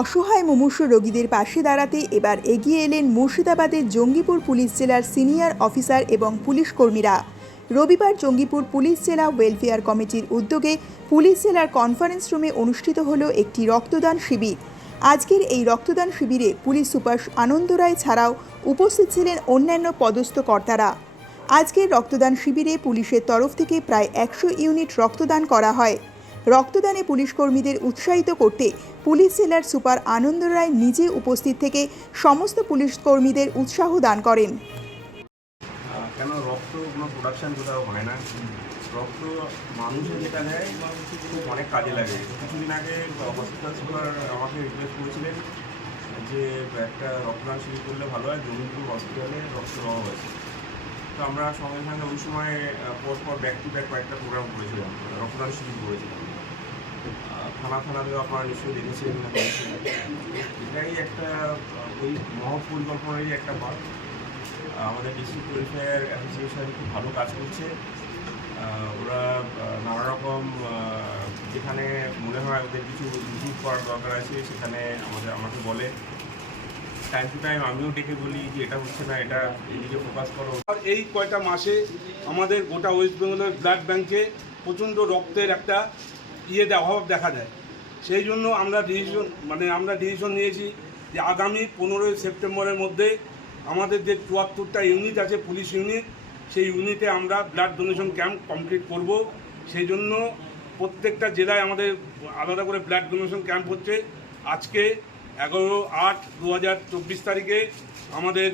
অসহায় মুমূর্ষ রোগীদের পাশে দাঁড়াতে এবার এগিয়ে এলেন মুর্শিদাবাদের জঙ্গিপুর পুলিশ জেলার সিনিয়র অফিসার এবং পুলিশ কর্মীরা। রবিবার জঙ্গিপুর পুলিশ জেলা ওয়েলফেয়ার কমিটির উদ্যোগে পুলিশ জেলার কনফারেন্স রুমে অনুষ্ঠিত হলো একটি রক্তদান শিবির। আজকের এই রক্তদান শিবিরে পুলিশ সুপার আনন্দ রায় ছাড়াও উপস্থিত ছিলেন অন্যান্য পদস্থ কর্তারা। আজকের রক্তদান শিবিরে পুলিশের তরফ থেকে প্রায় একশো ইউনিট রক্তদান করা হয়। রক্তদানে পুলিশ কর্মীদের উৎসাহিত করতে পুলিশ জেলার সুপার আনন্দ রায় নিজে উপস্থিত থেকে সমস্ত পুলিশ কর্মীদের উৎসাহ দান করেন। কেন রক্ত কোনো প্রোডাকশন কোথাও হয় না? রক্ত যেটা দেয়, খুব অনেক কাজে লাগে। কিছুদিন আগে হসপিটাল সুপার আমাকে রিকোয়েস্ট করেছিলেন যে একটা রক্তদান শিবির করলে ভালো হয় জমিপুর হসপিটালে রক্ত অভাব আছে তো আমরা সঙ্গে সঙ্গে ওই সময় আহ, পর পর ব্যাক টু ব্যাক কয়েকটা প্রোগ্রাম করেছিলাম রক্তদান শিবির করেছিলাম। থানা থানাতেও আপনারা নিশ্চয়ই দেখেছেন এটাই একটা ওই মহৎ পরিকল্পনারই একটা পার্ট আমাদের ডিস্ট্রিক্ট ওয়েলফেয়ার অ্যাসোসিয়েশন খুব ভালো কাজ করছে। ওরা নানা রকম যেখানে মনে হয় ওদের কিছু ইমপ্রুভ করার দরকার আছে সেখানে আমাদের আমাকে বলে। টাইম টু টাইম আমিও ডেকে বলি যে এটা হচ্ছে না, এটা এদিকে ফোকাস করো। আর এই কয়টা মাসে আমাদের গোটা ওয়েস্ট বেঙ্গলের ব্লাড ব্যাংকে প্রচণ্ড রক্তের একটা ইয়ে অভাব দেখা দেয়। সেই জন্য আমরা ডিসিশন মানে আমরা ডিসিশন নিয়েছি যে আগামী পনেরোই সেপ্টেম্বরের মধ্যে আমাদের যে চুয়াত্তরটা ইউনিট আছে, পুলিশ ইউনিট সেই ইউনিটে আমরা ব্লাড ডোনেশন ক্যাম্প কমপ্লিট করব। সেই জন্য প্রত্যেকটা জেলায় আমাদের আলাদা করে ব্লাড ডোনেশন ক্যাম্প হচ্ছে। আজকে এগারো আট দু তারিখে আমাদের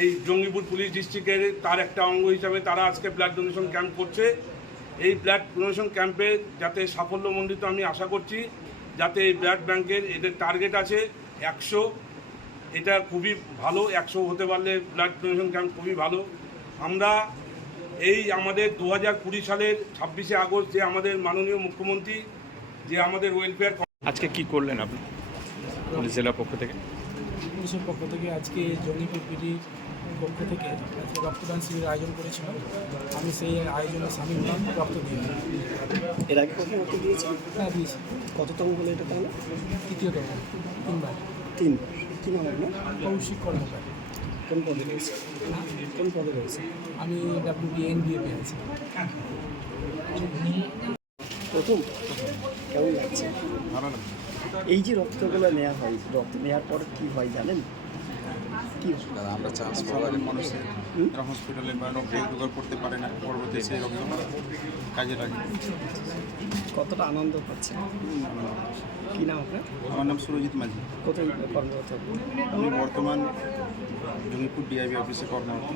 এই জঙ্গিপুর পুলিশ ডিস্ট্রিক্টের তার একটা অঙ্গ হিসাবে তারা আজকে ব্লাড ডোনেশন ক্যাম্প করছে। এই ব্লাড ডোনেশন ক্যাম্পে যাতে সাফল্যমণ্ডিত আমি আশা করছি, যাতে এই ব্লাড ব্যাংকের এদের টার্গেট আছে একশো। এটা খুবই ভালো, একশো হতে পারলে ব্লাড ডোনেশন ক্যাম্প খুবই ভালো। আমরা এই আমাদের দু হাজার কুড়ি সালের ছাব্বিশে আগস্ট যে আমাদের মাননীয় মুখ্যমন্ত্রী, যে আমাদের ওয়েলফেয়ার আজকে কি করলেন আপনি? পুলিশ জেলার পক্ষ থেকে? পুলিশের পক্ষ থেকে আজকে জঙ্গিপুর পিডির পক্ষ থেকে আজকে রক্তদান শিবির আয়োজন করেছিল। আমি সেই আয়োজনে সামিল হলাম রক্ত দিয়ে এর আগে কখন রক্ত দিয়েছি হ্যাঁ দিয়েছি। কততম বলে এটা তাহলে? তৃতীয়তম তিনবার। তিন। কি নাম আপনার? কৌশিক কর্মকার। কোন পদে রয়েছে? কোন পদে রয়েছে? আমি ডাব্লিউবি এন বিএ পেয়েছি প্রথম কেমন লাগছে? এই যে রক্তগুলো নেওয়া হয় রক্ত নেওয়ার পরে কি হয় জানেন? কি আমরা চান্স পাওয়ার মানুষের? হসপিটালে বা রক্ত জোগাড় করতে পারে না পরবর্তী সেই রক্ত কাজে লাগে। কতটা আনন্দ পাচ্ছেন? কি নাম আপনার? আমার নাম সুরজিৎ মাঝি। কোথায় কর্মরত আমি বর্তমান জঙ্গিপুর ডিআইবি অফিসে কর্মরত।